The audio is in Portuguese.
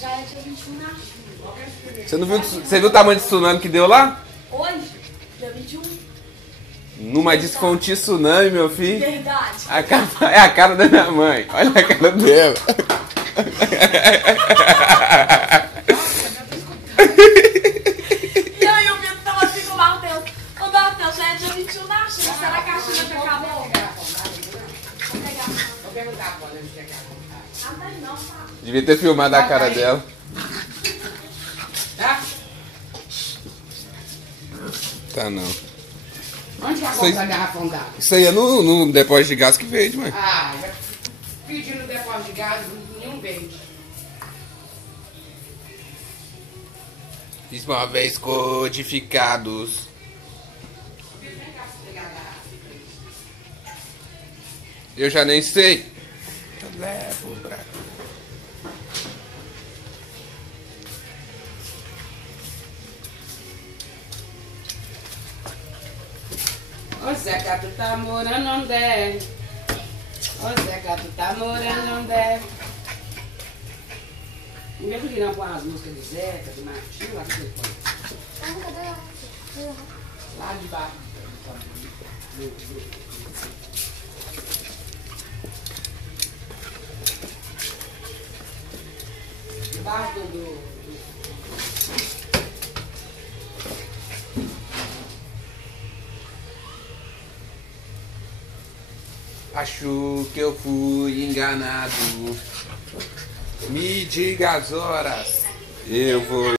Já é dia 21 na chuva. Você não viu, você viu o tamanho de tsunami que deu lá? Hoje, dia 21. Numa disse que foi um tsunami, meu filho. Verdade. É a cara da minha mãe. Olha a cara dela. E aí o Vitor tava assim com o Matheus. Ô Matheus, já é dia 21 na chuva. Será que a chuva já acabou? Vou perguntar pra ela onde pegar. Ah, não, tá. Devia ter filmado a cara dela. Tá? Tá não. Onde vai Vocês- comprar garrafão d'água? Isso aí é no depósito de gás que vende, mãe. Ah, já pedi no depósito de gás, nenhum vende. Fiz uma vez codificados. Vem cá, se pegar a garrafa. Eu já nem sei. Eu levo pra... Ô Zeca, tu tá morando onde é? Ô Zeca, tu tá morando onde é? Não me não com as músicas de Zeca, de Martinho, lá que ele põe. Lá de baixo. Debaixo do... Acho que eu fui enganado. Me diga as horas. Eu vou